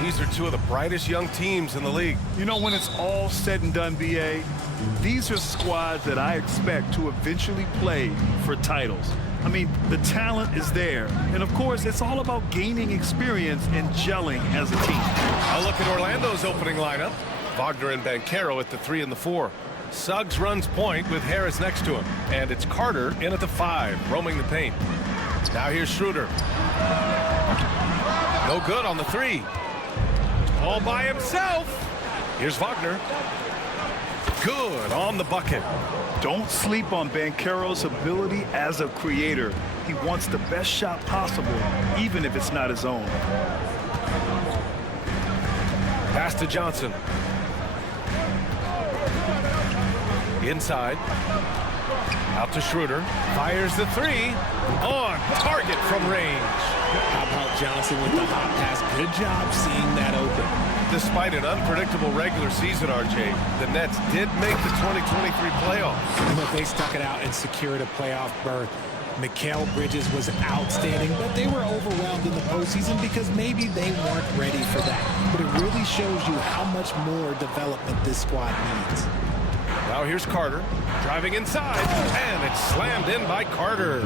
These are two of the brightest young teams in the league. You know, when it's all said and done, BA, these are squads that I expect to eventually play for titles. I mean, the talent is there. And, of course, it's all about gaining experience and gelling as a team. I'll look at Orlando's opening lineup. Wagner and Banchero at the 3 and the 4. Suggs runs point with Harris next to him. And it's Carter in at the 5, roaming the paint. Now here's Schroeder. No good on the 3. All by himself. Here's Wagner. Good on the bucket. Don't sleep on Banchero's ability as a creator. He wants the best shot possible, even if it's not his own. Pass to Johnson. Inside. Out to Schroeder. Fires the 3. On target from range. How about Johnson with the hot pass? Good job seeing that open. Despite an unpredictable regular season, RJ, the Nets did make the 2023 playoffs. But they stuck it out and secured a playoff berth. Mikal Bridges was outstanding, but they were overwhelmed in the postseason because maybe they weren't ready for that. But it really shows you how much more development this squad needs. Now here's Carter, driving inside, and it's slammed in by Carter.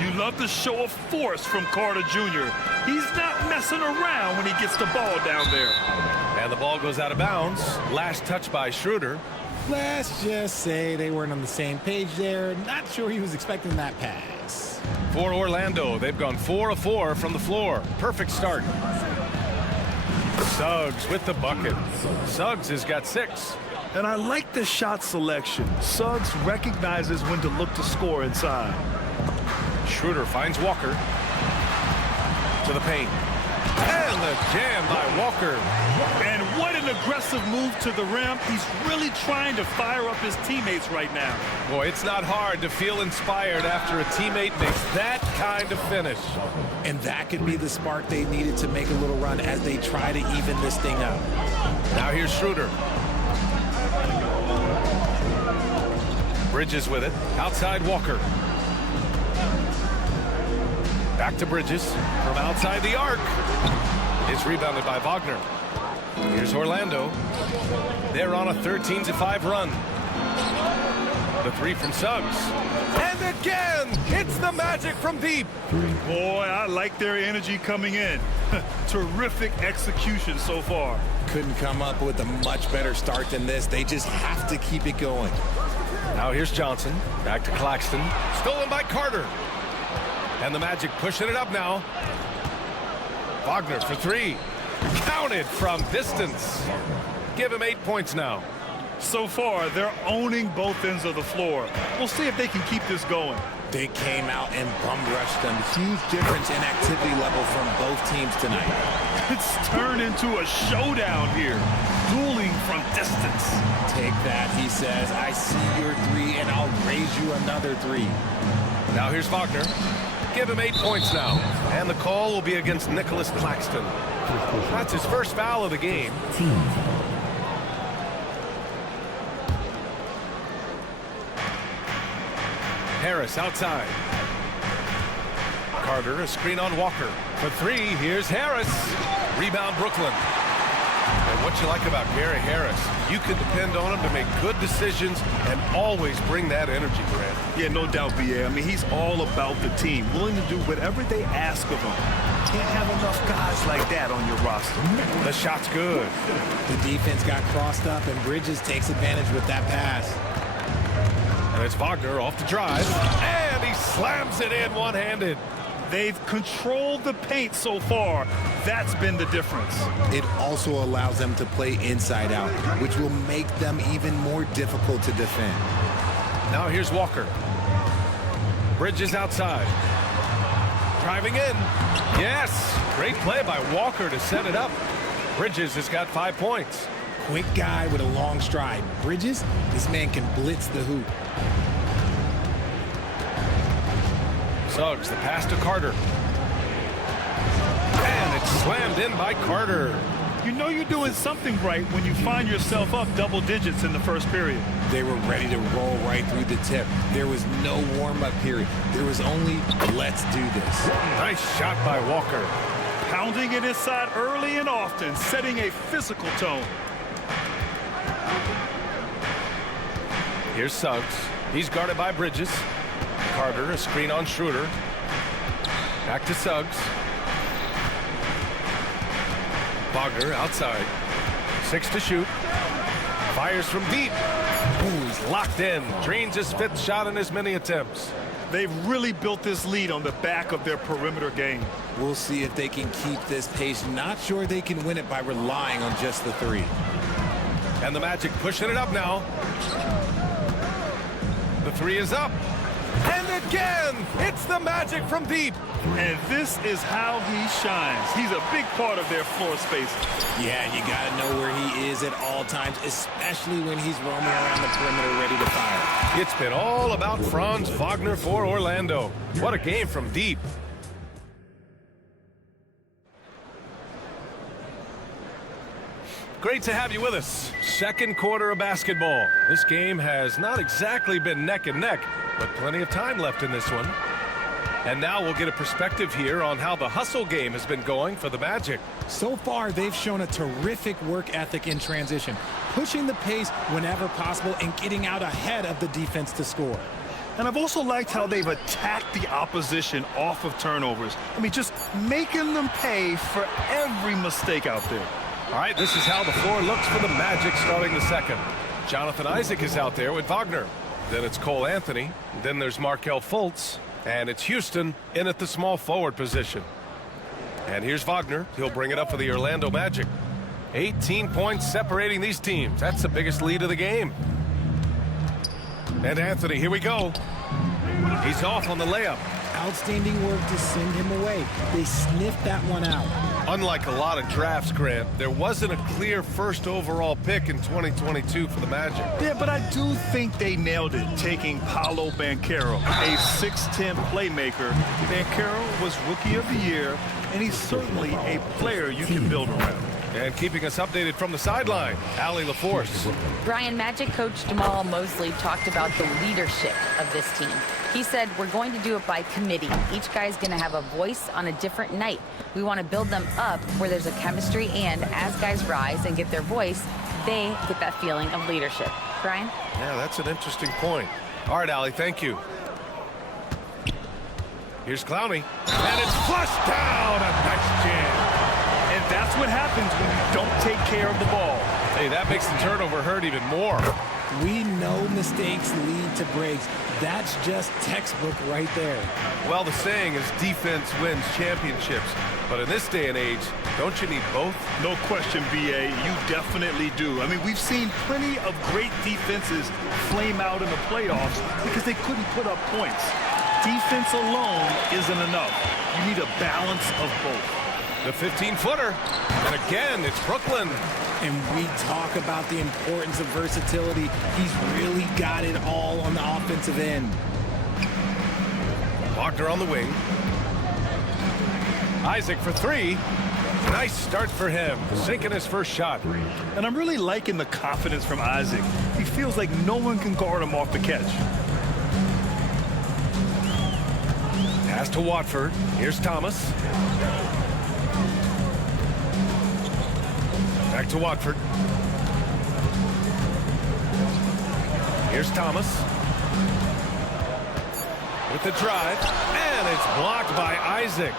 You love the show of force from Carter Jr. He's not messing around when he gets the ball down there. And the ball goes out of bounds. Last touch by Schroeder. Let's just say they weren't on the same page there. Not sure he was expecting that pass. For Orlando, they've gone 4 of 4 from the floor. Perfect start. Suggs with the bucket. Suggs has got 6. And I like the shot selection. Suggs recognizes when to look to score inside. Schroeder finds Walker. To the paint. And the jam by Walker. And what an aggressive move to the rim. He's really trying to fire up his teammates right now. Boy, it's not hard to feel inspired after a teammate makes that kind of finish. And that could be the spark they needed to make a little run as they try to even this thing up. Now here's Schroeder. Bridges with it. Outside Walker. Back to Bridges from outside the arc. It's rebounded by Wagner. Here's Orlando. They're on a 13-5 run. The 3 from Suggs. And again, it's the Magic from deep. Boy, I like their energy coming in. Terrific execution so far. Couldn't come up with a much better start than this. They just have to keep it going. Now here's Johnson. Back to Claxton. Stolen by Carter. And the Magic pushing it up now. Wagner for 3. Counted from distance. Give him 8 points now. So far, they're owning both ends of the floor. We'll see if they can keep this going. They came out and bum-rushed them. Huge difference in activity level from both teams tonight. It's turned into a showdown here. Dueling from distance. Take that, he says. I see your 3, and I'll raise you another 3. Now here's Wagner. Give him 8 points now. And the call will be against Nicholas Claxton. That's his first foul of the game. Harris outside. Carter, a screen on Walker. For 3, here's Harris. Rebound Brooklyn. And what you like about Gary Harris, you can depend on him to make good decisions and always bring that energy, Grant. Yeah, no doubt, BA. I mean, he's all about the team, willing to do whatever they ask of him. Can't have enough guys like that on your roster. The shot's good. The defense got crossed up, and Bridges takes advantage with that pass. And it's Wagner off the drive, and he slams it in one-handed. They've controlled the paint so far. That's been the difference. It also allows them to play inside out, which will make them even more difficult to defend. Now here's Walker. Bridges outside. Driving in. Yes! Great play by Walker to set it up. Bridges has got 5 points. Quick guy with a long stride. Bridges, this man can blitz the hoop. Suggs, the pass to Carter. And it's slammed in by Carter. You know you're doing something right when you find yourself up double digits in the first period. They were ready to roll right through the tip. There was no warm-up period. There was only, let's do this. Nice shot by Walker. Pounding it inside early and often, setting a physical tone. Here's Suggs. He's guarded by Bridges. Carter, a screen on Schroeder. Back to Suggs. Wagner outside. 6 to shoot. Fires from deep. Ooh, he's locked in. Drains his 5th shot in as many attempts. They've really built this lead on the back of their perimeter game. We'll see if they can keep this pace. Not sure they can win it by relying on just the 3. And the Magic pushing it up now. The 3 is up. And again, it's the Magic from deep. And this is how he shines. He's a big part of their floor space. Yeah, you got to know where he is at all times, especially when he's roaming around the perimeter ready to fire. It's been all about Franz Wagner for Orlando. What a game from deep. Great to have you with us. Second quarter of basketball. This game has not exactly been neck and neck, but plenty of time left in this one. And now we'll get a perspective here on how the hustle game has been going for the Magic. So far, they've shown a terrific work ethic in transition, pushing the pace whenever possible and getting out ahead of the defense to score. And I've also liked how they've attacked the opposition off of turnovers. I mean, just making them pay for every mistake out there. All right, this is how the floor looks for the Magic starting the second. Jonathan Isaac is out there with Wagner. Then it's Cole Anthony. Then there's Markelle Fultz. And it's Houston in at the small forward position. And here's Wagner. He'll bring it up for the Orlando Magic. 18 points separating these teams. That's the biggest lead of the game. And Anthony, here we go. He's off on the layup. Outstanding work to send him away. They sniffed that one out. Unlike a lot of drafts, Grant, there wasn't a clear first overall pick in 2022 for the Magic. Yeah, but I do think they nailed it, taking Paolo Banchero, a 6'10 playmaker. Banchero was Rookie of the Year, and he's certainly a player you can build around. And keeping us updated from the sideline, Allie LaForce. Brian, Magic coach Jamal Mosley talked about the leadership of this team. He said, we're going to do it by committee. Each guy's going to have a voice on a different night. We want to build them up where there's a chemistry, and as guys rise and get their voice, they get that feeling of leadership. Brian? Yeah, that's an interesting point. All right, Allie, thank you. Here's Clowney. And it's flushed down. A nice jam. And that's what happens when you don't take care of the ball. Hey, that makes the turnover hurt even more. We know mistakes lead to breaks. That's just textbook right there. Well, the saying is defense wins championships. But in this day and age, don't you need both? No question, B.A. You definitely do. I mean, we've seen plenty of great defenses flame out in the playoffs because they couldn't put up points. Defense alone isn't enough. You need a balance of both. The 15-footer. And again, it's Brooklyn. And we talk about the importance of versatility. He's really got it all on the offensive end. Wagner on the wing. Isaac for 3. Nice start for him, sinking his first shot. And I'm really liking the confidence from Isaac. He feels like no one can guard him off the catch. Pass to Watford. Here's Thomas. Back to Watford. Here's Thomas. With the drive. And it's blocked by Isaac.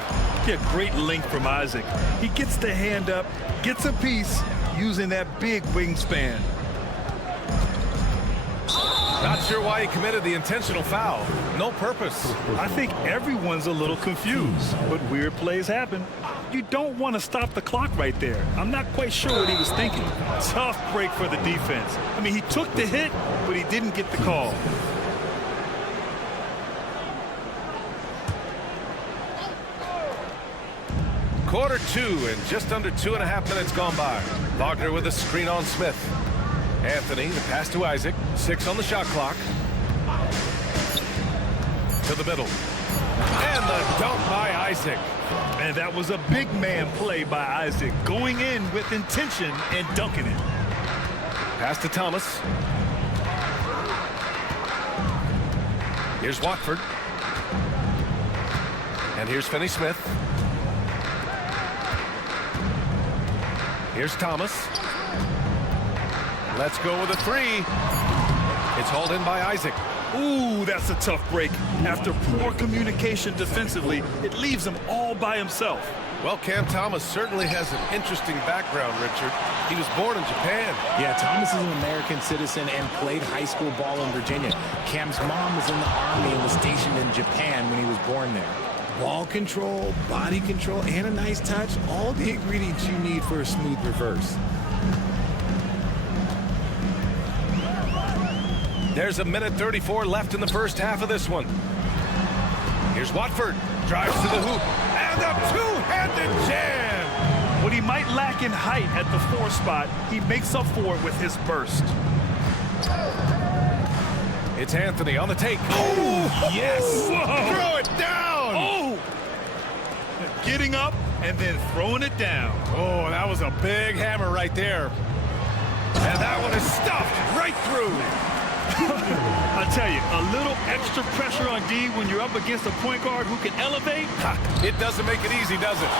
Yeah, great length from Isaac. He gets the hand up, gets a piece, using that big wingspan. Not sure why he committed the intentional foul. No purpose. I think everyone's a little confused, but weird plays happen. You don't want to stop the clock right there. I'm not quite sure what he was thinking. Tough break for the defense. I mean, he took the hit, but he didn't get the call. Quarter 2 and just under 2.5 minutes gone by. Wagner with a screen on Smith. Anthony, the pass to Isaac. 6 on the shot clock. To the middle. And the dunk by Isaac. And that was a big man play by Isaac, going in with intention and dunking it. Pass to Thomas. Here's Watford. And here's Finney-Smith. Here's Thomas. Let's go with a three. It's hauled in by Isaac. Ooh, that's a tough break. After poor communication defensively, it leaves him all by himself. Well, Cam Thomas certainly has an interesting background, Richard. He was born in Japan. Yeah, Thomas is an American citizen and played high school ball in Virginia. Cam's mom was in the Army and was stationed in Japan when he was born there. Ball control, body control, and a nice touch, all the ingredients you need for a smooth reverse. There's a minute 34 left in the first half of this one. Here's Watford. Drives to the hoop. And a two-handed jam. What he might lack in height at the 4 spot, he makes up for it with his burst. It's Anthony on the take. Oh, yes. Whoa. Throw it down. Oh! Getting up and then throwing it down. Oh, that was a big hammer right there. And that one is stuffed right through. I tell you, a little extra pressure on D when you're up against a point guard who can elevate. It doesn't make it easy, does it?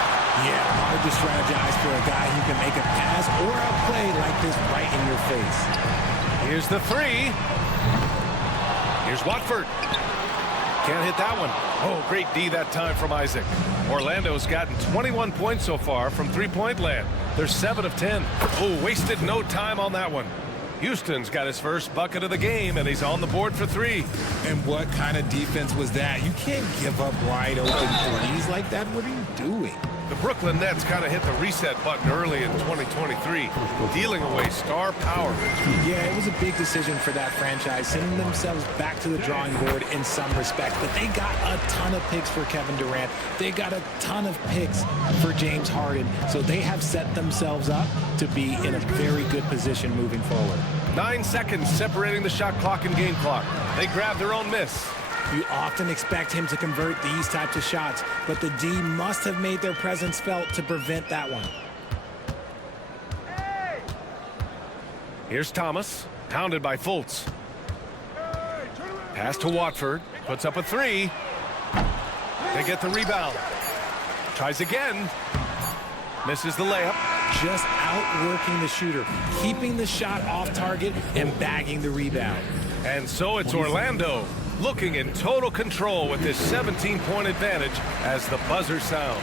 Yeah, hard to strategize for a guy who can make a pass or a play like this right in your face. Here's the three. Here's Watford. Can't hit that one. Oh, great D that time from Isaac. Orlando's gotten 21 points so far from three-point land. They're 7 of 10. Oh, wasted no time on that one. Houston's got his first bucket of the game, and he's on the board for 3. And what kind of defense was that? You can't give up wide open threes like that. What are you doing? The Brooklyn Nets kind of hit the reset button early in 2023, dealing away star power. Yeah, it was a big decision for that franchise, sending themselves back to the drawing board in some respect. But they got a ton of picks for Kevin Durant. They got a ton of picks for James Harden. So they have set themselves up to be in a very good position moving forward. 9 seconds separating the shot clock and game clock. They grab their own miss. You often expect him to convert these types of shots, but the D must have made their presence felt to prevent that one. Here's Thomas, pounded by Fultz. Pass to Watford, puts up a 3. They get the rebound. Tries again. Misses the layup. Just outworking the shooter, keeping the shot off target and bagging the rebound. And so it's Orlando looking in total control with this 17-point advantage as the buzzer sounds.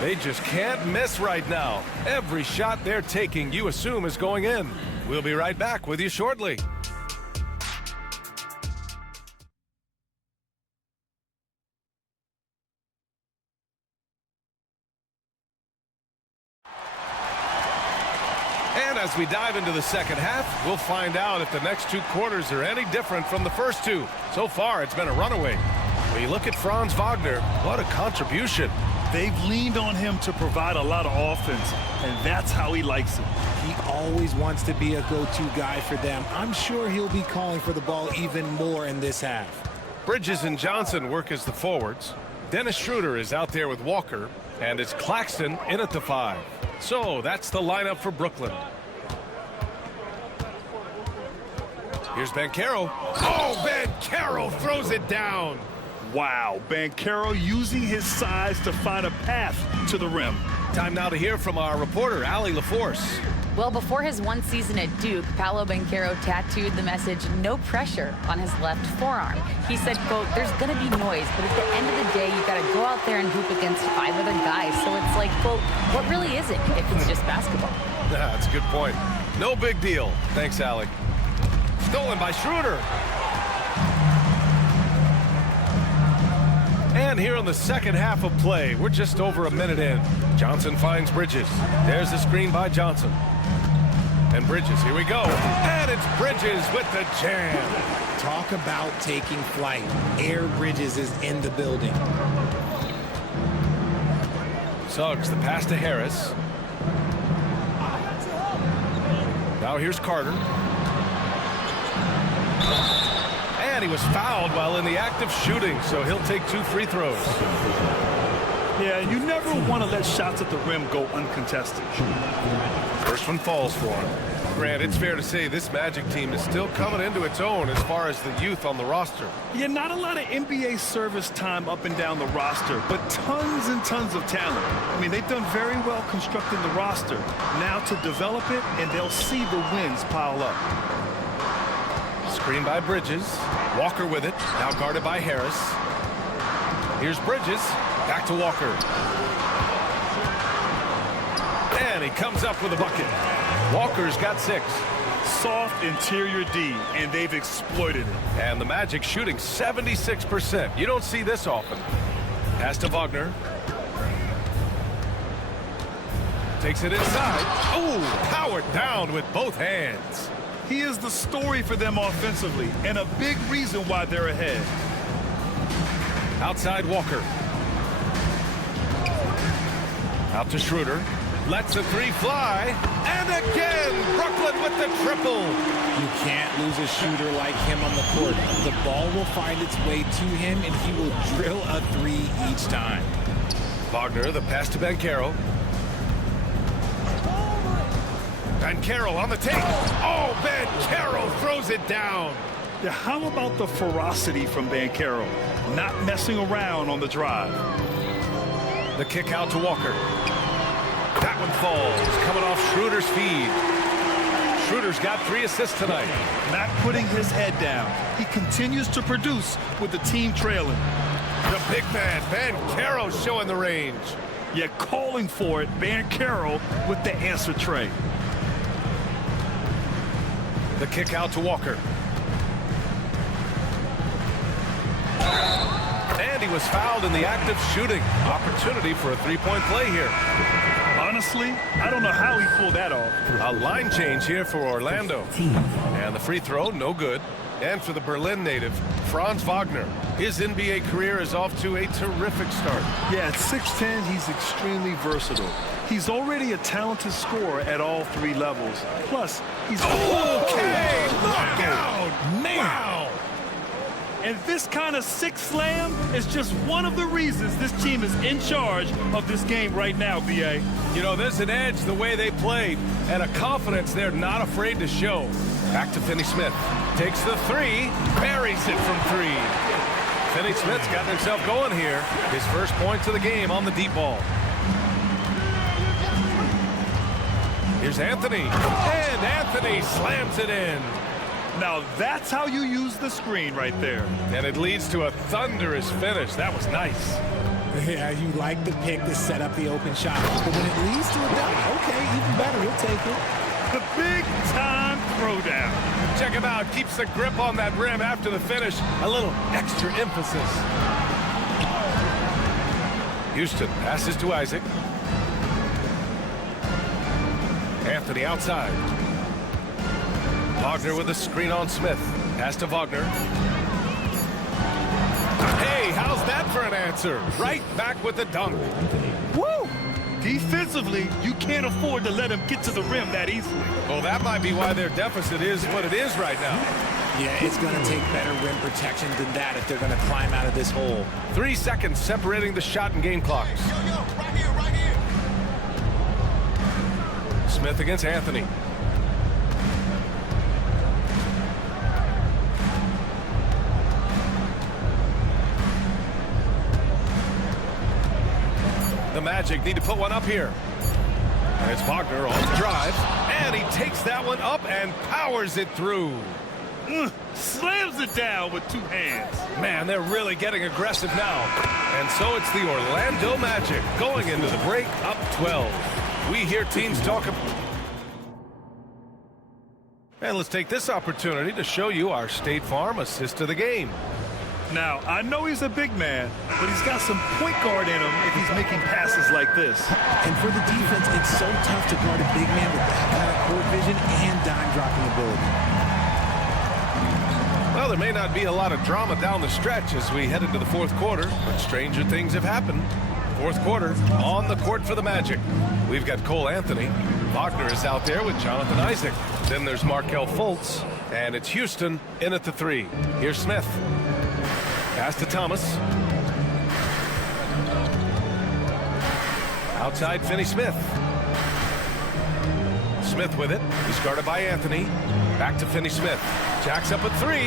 They just can't miss right now. Every shot they're taking, you assume, is going in. We'll be right back with you shortly. And as we dive into the second half, we'll find out if the next 2 quarters are any different from the first 2. So far, it's been a runaway. When you look at Franz Wagner, what a contribution. They've leaned on him to provide a lot of offense, and that's how he likes it. He always wants to be a go-to guy for them. I'm sure he'll be calling for the ball even more in this half. Bridges and Johnson work as the forwards. Dennis Schroeder is out there with Walker, and it's Claxton in at the 5. So that's the lineup for Brooklyn. Here's Banchero. Oh, Banchero throws it down. Wow, Banchero using his size to find a path to the rim. Time now to hear from our reporter, Allie LaForce. Well, before his one season at Duke, Paolo Banchero tattooed the message, "No pressure," on his left forearm. He said, quote, "There's going to be noise, but at the end of the day, you got to go out there and hoop against 5 other guys. So it's like, quote, what really is it if it's just basketball?" That's a good point. No big deal. Thanks, Allie. Stolen by Schroeder. And here in the second half of play, we're just over a minute in. Johnson finds Bridges. There's a screen by Johnson. And Bridges, here we go. And it's Bridges with the jam. Talk about taking flight. Air Bridges is in the building. Suggs, the pass to Harris. Now here's Carter. And And he was fouled while in the act of shooting, so he'll take 2 free throws. Yeah, you never want to let shots at the rim go uncontested. First one falls for him. Grant, it's fair to say this Magic team is still coming into its own as far as the youth on the roster. Yeah, not a lot of NBA service time up and down the roster, but tons and tons of talent. I mean, they've done very well constructing the roster. Now to develop it, and they'll see the wins pile up. Screen by Bridges. Walker with it. Now guarded by Harris. Here's Bridges. Back to Walker. And he comes up with a bucket. Walker's got 6. Soft interior D, and they've exploited it. And the Magic shooting 76%. You don't see this often. Pass to Wagner. Takes it inside. Oh, powered down with both hands. He is the story for them offensively, and a big reason why they're ahead. Outside Walker. Out to Schroeder. Lets the 3 fly. And again, Brooklyn with the triple. You can't lose a shooter like him on the court. The ball will find its way to him, and he will drill a 3 each time. Wagner, the pass to Banchero. Banchero on the take. Oh, Banchero throws it down. Yeah, how about the ferocity from Banchero? Not messing around on the drive. The kick out to Walker. That one falls, coming off Schroeder's feed. Schroeder's got 3 assists tonight. Not putting his head down. He continues to produce with the team trailing. The big man, Banchero, showing the range. Yet calling for it, Banchero with the answer tray. The kick out to Walker. And he was fouled in the act of shooting. Opportunity for a 3-point play here. Honestly, I don't know how he pulled that off. A line change here for Orlando. And the free throw, no good. And for the Berlin native, Franz Wagner. His NBA career is off to a terrific start. Yeah, at 6'10", he's extremely versatile. He's already a talented scorer at all 3 levels. Plus, he's... Okay, knockout! Man! Wow! And this kind of 6 slam is just one of the reasons this team is in charge of this game right now, B.A. You know, there's an edge the way they played and a confidence they're not afraid to show. Back to Finney-Smith. Takes the 3, buries it from 3. Finney-Smith's got himself going here. His first points of the game on the deep ball. Here's Anthony. And Anthony slams it in. Now that's how you use the screen right there. And it leads to a thunderous finish. That was nice. Yeah, you like the pick to set up the open shot. But when it leads to a dunk, okay, even better, you'll take it. The big-time throwdown. Check him out. Keeps the grip on that rim after the finish. A little extra emphasis. Houston passes to Isaac. Anthony outside. Wagner with a screen on Smith. Pass to Wagner. Hey, how's that for an answer? Right back with the dunk. Woo! Defensively, you can't afford to let him get to the rim that easily. Well, that might be why their deficit is what it is right now. Yeah, it's going to take better rim protection than that if they're going to climb out of this hole. 3 seconds separating the shot and game clocks. Right here, right here. Smith against Anthony. The Magic need to put one up here. And it's Wagner on the drive. And he takes that one up and powers it through. Slams it down with 2 hands. Man, they're really getting aggressive now. And so it's the Orlando Magic going into the break up 12. We hear teams talk about... And let's take this opportunity to show you our State Farm assist of the game. Now, I know he's a big man, but he's got some point guard in him if he's making passes like this. And for the defense, it's so tough to guard a big man with that kind of court vision and dime-dropping ability. Well, there may not be a lot of drama down the stretch as we head into the 4th quarter, but stranger things have happened. 4th quarter, on the court for the Magic. We've got Cole Anthony. Wagner is out there with Jonathan Isaac. Then there's Markelle Fultz. And it's Houston in at the 3. Here's Smith. Pass to Thomas. Outside Finney-Smith. Smith with it. He's guarded by Anthony. Back to Finney-Smith. Jacks up at 3.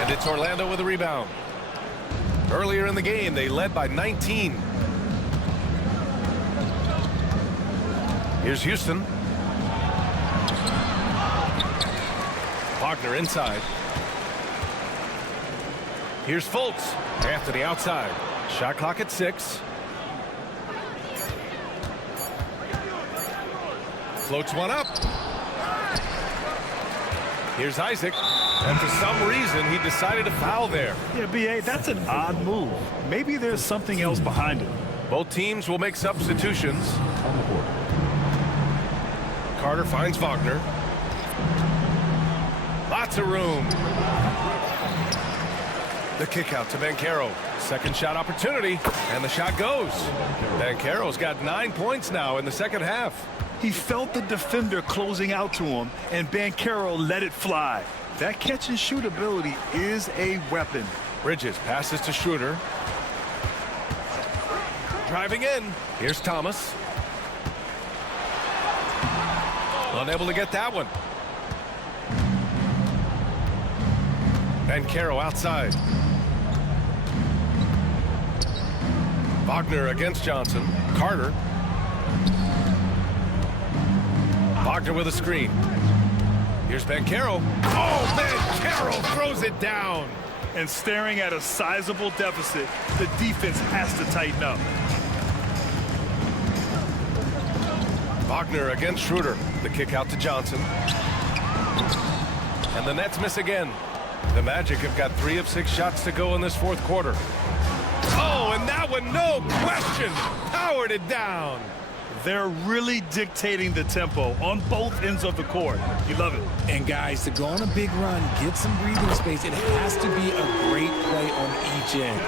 And it's Orlando with a rebound. Earlier in the game, they led by 19. Here's Houston. Wagner inside. Here's Fultz. Anthony outside. Shot clock at 6. Floats one up. Here's Isaac. And for some reason, he decided to foul there. Yeah, B.A., that's an odd move. Maybe there's something else behind it. Both teams will make substitutions. Carter finds Wagner. Lots of room. The kick out to Banchero. Second shot opportunity, and the shot goes. Banchero's got 9 points now in the second half. He felt the defender closing out to him, and Banchero let it fly. That catch-and-shoot ability is a weapon. Bridges passes to Schroeder. Driving in. Here's Thomas. Unable to get that one. Banchero outside. Wagner against Johnson. Carter. Wagner with a screen. Here's Banchero. Oh, Banchero throws it down. And staring at a sizable deficit, the defense has to tighten up. Wagner against Schroeder. The kick out to Johnson. And the Nets miss again. The Magic have got 3 of 6 shots to go in this fourth quarter. Oh, and that one, no question, powered it down. They're really dictating the tempo on both ends of the court. You love it. And guys, to go on a big run, get some breathing space, it has to be a great play on each end.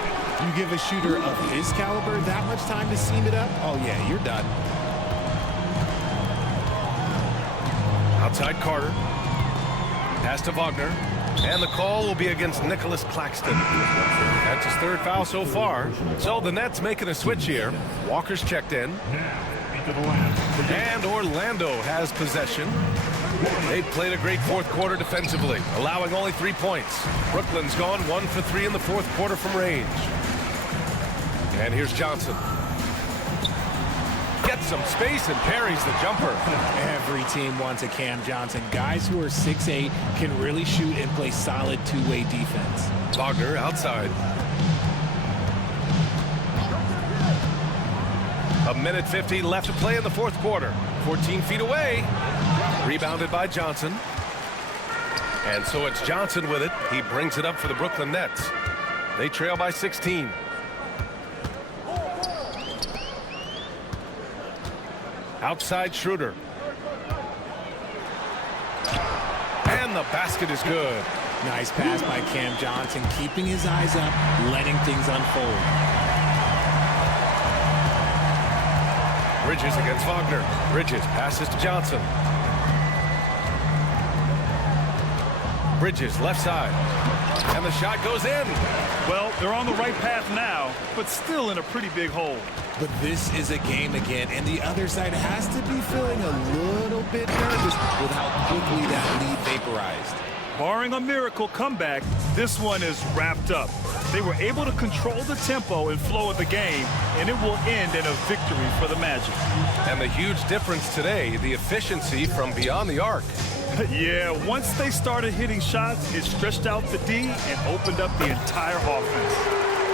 You give a shooter of his caliber that much time to seam it up, oh yeah, you're done. Outside Carter. Pass to Wagner. And the call will be against Nicholas Claxton. That's his 3rd foul so far. So the Nets making a switch here. Walker's checked in. And Orlando has possession. They've played a great fourth quarter defensively, allowing only 3 points. Brooklyn's gone 1 for 3 in the fourth quarter from range. And here's Johnson. Gets some space and parries the jumper. Every team wants a Cam Johnson. Guys who are 6'8" can really shoot and play solid two-way defense. Wagner outside. A minute 50 left to play in the fourth quarter. 14 feet away. Rebounded by Johnson. And so it's Johnson with it. He brings it up for the Brooklyn Nets. They trail by 16. Outside Schroeder. And the basket is good. Nice pass by Cam Johnson, keeping his eyes up, letting things unfold. Bridges against Wagner. Bridges passes to Johnson. Bridges left side. And the shot goes in. Well, they're on the right path now, but still in a pretty big hole. But this is a game again, and the other side has to be feeling a little bit nervous with how quickly that lead vaporized. Barring a miracle comeback, this one is wrapped up. They were able to control the tempo and flow of the game, and it will end in a victory for the Magic. And the huge difference today, the efficiency from beyond the arc. Yeah, once they started hitting shots, it stretched out the D and opened up the entire offense.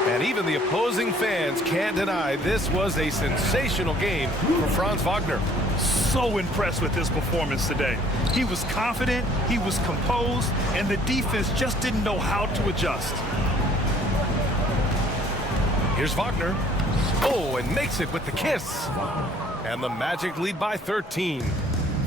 And even the opposing fans can't deny this was a sensational game for Franz Wagner. So impressed with his performance today. He was confident, he was composed, and the defense just didn't know how to adjust. Here's Wagner. Oh, and makes it with the kiss. And the Magic lead by 13.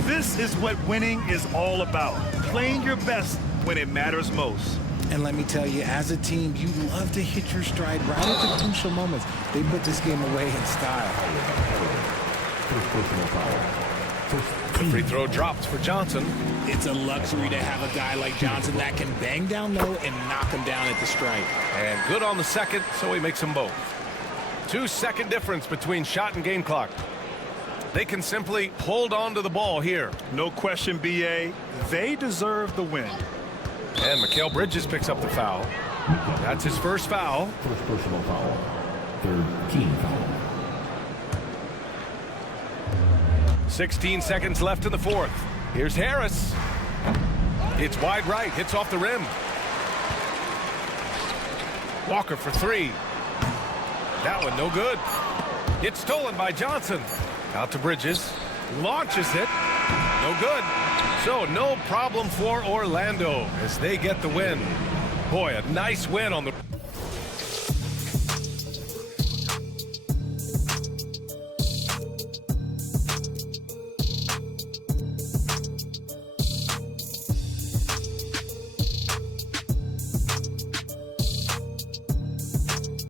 This is what winning is all about. Playing your best when it matters most. And let me tell you, as a team, you love to hit your stride right at the crucial moments. They put this game away in style. The free throw drops for Johnson. It's a luxury to have a guy like Johnson that can bang down low and knock him down at the stripe. And good on the second, so he makes them both. 2-second difference between shot and game clock. They can simply hold on to the ball here. No question, BA. They deserve the win. And Mikal Bridges picks up the foul. That's his first foul. First personal foul. Third team foul. 16 seconds left in the fourth. Here's Harris. It's wide right, hits off the rim. Walker for three. That one no good. It's stolen by Johnson. Out to Bridges. Launches it. No good. So no problem for Orlando as they get the win. Boy, a nice win on the...